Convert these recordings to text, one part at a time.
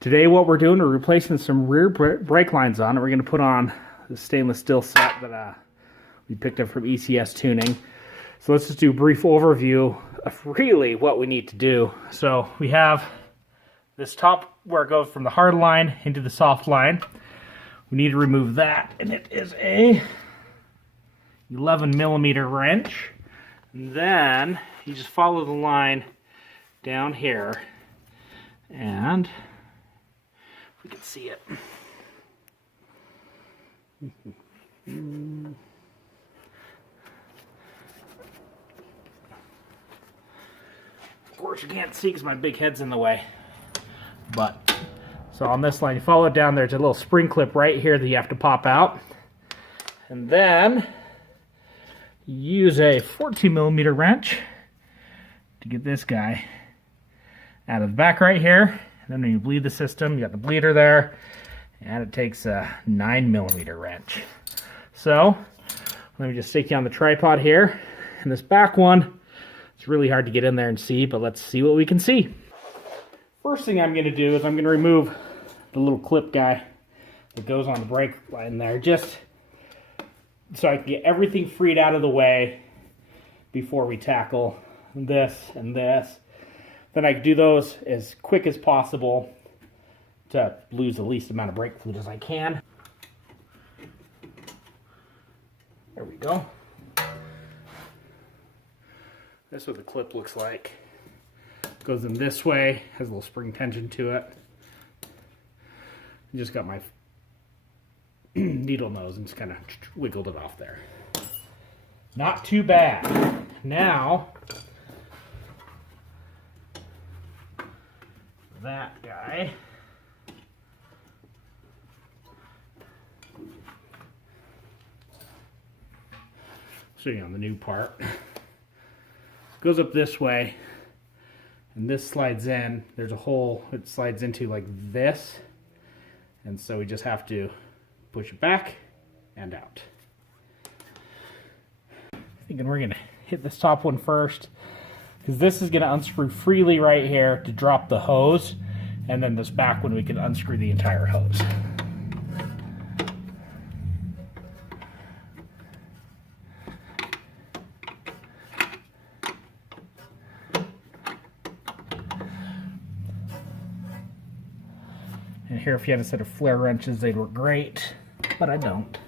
Today what we're doing, we're replacing some rear brake lines on, and we're going to put on the stainless steel set that we picked up from ECS Tuning. So let's just do a brief overview of really what we need to do. So we have this top where it goes from the hard line into the soft line. We need to remove that, and it is a 11mm wrench. And then you just follow the line down here, and if we can see it. Of course you can't see because my big head's in the way. But, so on this line, you follow it down, there's a little spring clip right here that you have to pop out. And then, use a 14mm wrench to get this guy out of the back right here. And then when you bleed the system, you got the bleeder there. And it takes a 9mm wrench. So, let me just stick you on the tripod here. And this back one, it's really hard to get in there and see, but let's see what we can see. First thing I'm going to do is I'm going to remove the little clip guy that goes on the brake line there, just so I can get everything freed out of the way before we tackle this and this. Then I can do those as quick as possible to lose the least amount of brake fluid as I can. There we go. That's what the clip looks like. Goes in this way, has a little spring tension to it. I just got my needle nose and just kind of wiggled it off there. Not too bad. Now, that guy. Show you on the new part. Goes up this way, and this slides in. There's a hole it slides into like this, and so we just have to push it back and out. Thinking we're gonna hit this top one first, because this is gonna unscrew freely right here to drop the hose, and then this back one we can unscrew the entire hose. And here, if you had a set of flare wrenches, they'd work great, but I don't.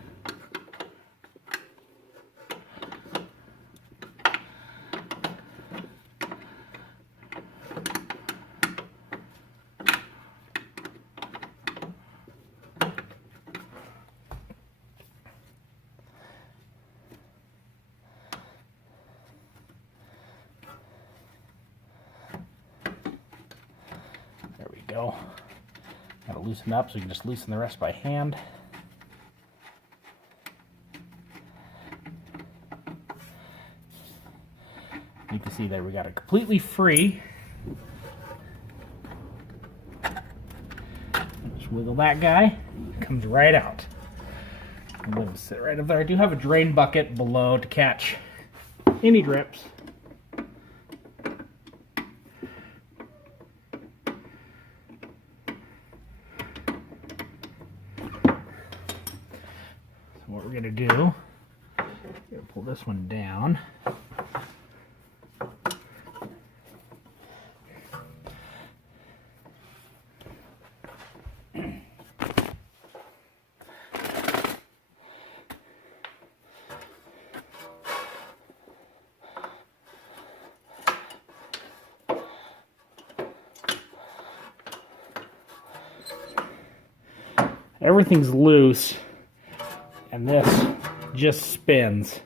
There we go. Gotta loosen up so you can just loosen the rest by hand. You can see there we got it completely free. Just wiggle that guy, it comes right out. And let it sit right up there. I do have a drain bucket below to catch any drips. What we're going to do, we're going to pull this one down. Everything's loose, and this just spins.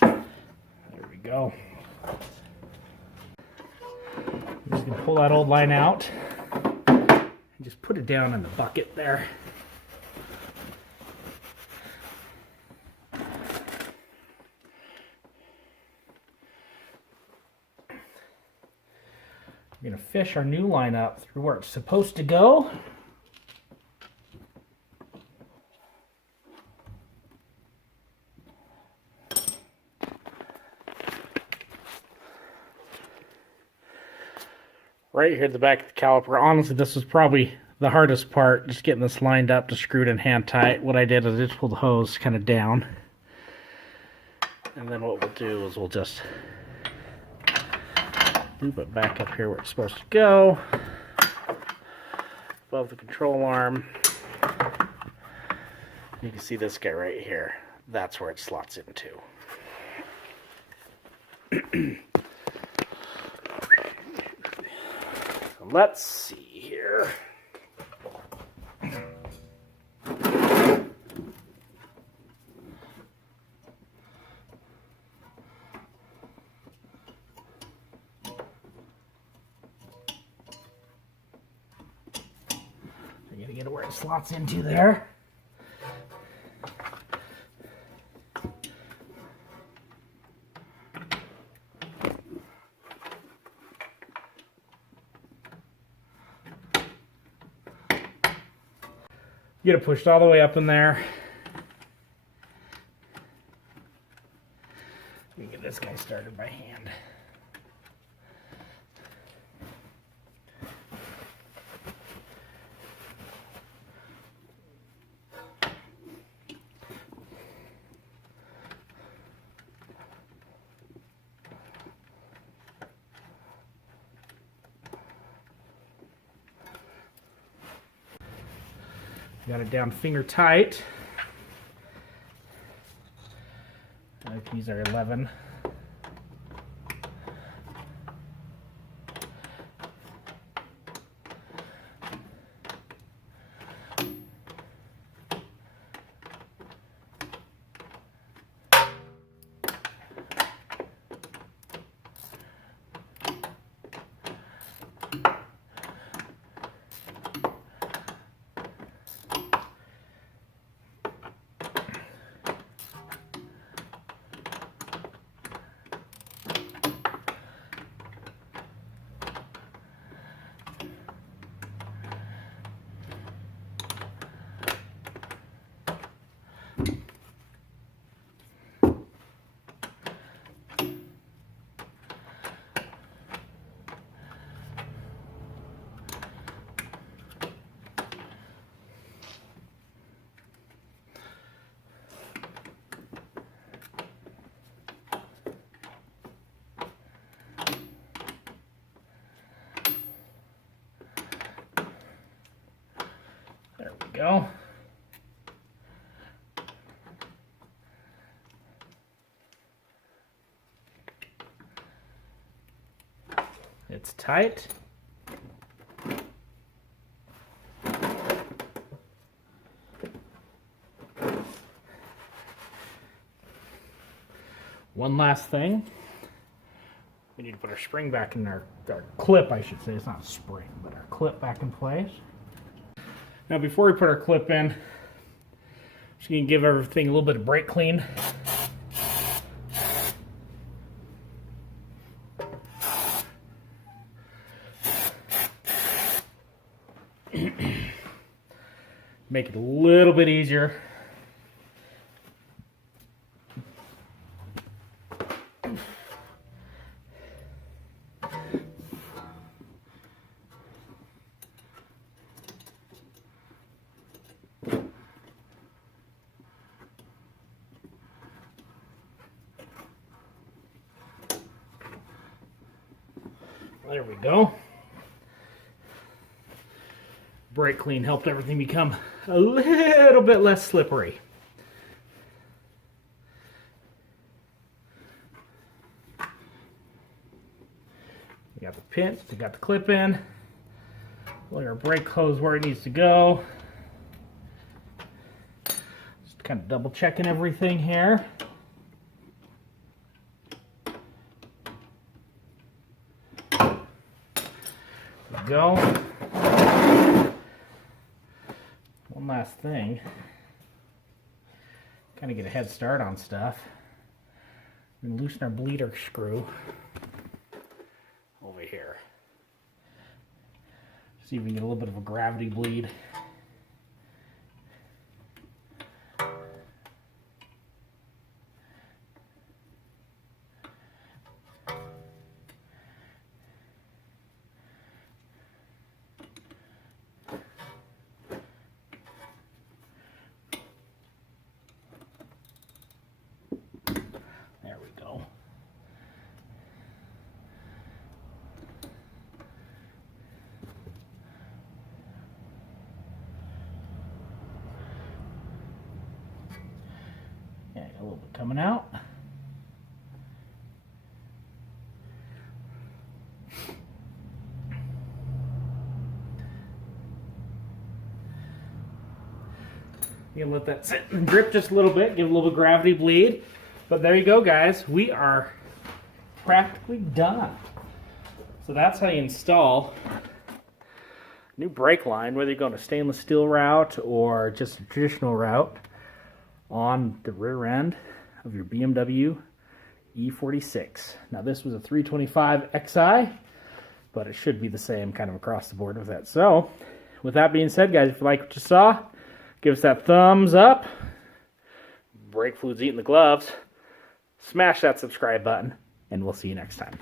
There we go. I'm just going to pull that old line out and just put it down in the bucket there. We're going to fish our new line up through where it's supposed to go. right here at the back of the caliper. Honestly, this was probably the hardest part, just getting this lined up to screw it in hand tight. What I did is I just pulled the hose kind of down. And then what we'll do is we'll just loop it back up here where it's supposed to go, above the control arm. You can see this guy right here. That's where it slots into. So let's see here. You gotta get it where it slots into there. Get it pushed all the way up in there. Let me get this guy started by hand. Got it down finger tight. I can use our 11. There we go. It's tight. One last thing. We need to put our spring back in our clip, I should say. It's not a spring, but our clip back in place. Now before we put our clip in, I'm just going to give everything a little bit of brake clean. Make it a little bit easier. There we go. Brake clean helped everything become a little bit less slippery. We got the pins, we got the clip in. Let our brake hose where it needs to go. Just kind of double checking everything here. Go. One last thing. Kind of get a head start on stuff. We're going to loosen our bleeder screw over here. See if we can get a little bit of a gravity bleed. little bit coming out. You can let that sit and grip just a little bit, give it a little bit of gravity bleed. But there you go, guys. We are practically done. So that's how you install a new brake line, whether you're going a stainless steel route or just a traditional route, on the rear end of your BMW E46. Now this was a 325 Xi, but it should be the same kind of across the board with that. So with that being said, guys, if you like what you saw, give us that thumbs up. Brake fluid's eating the gloves. Smash that subscribe button, and we'll see you next time.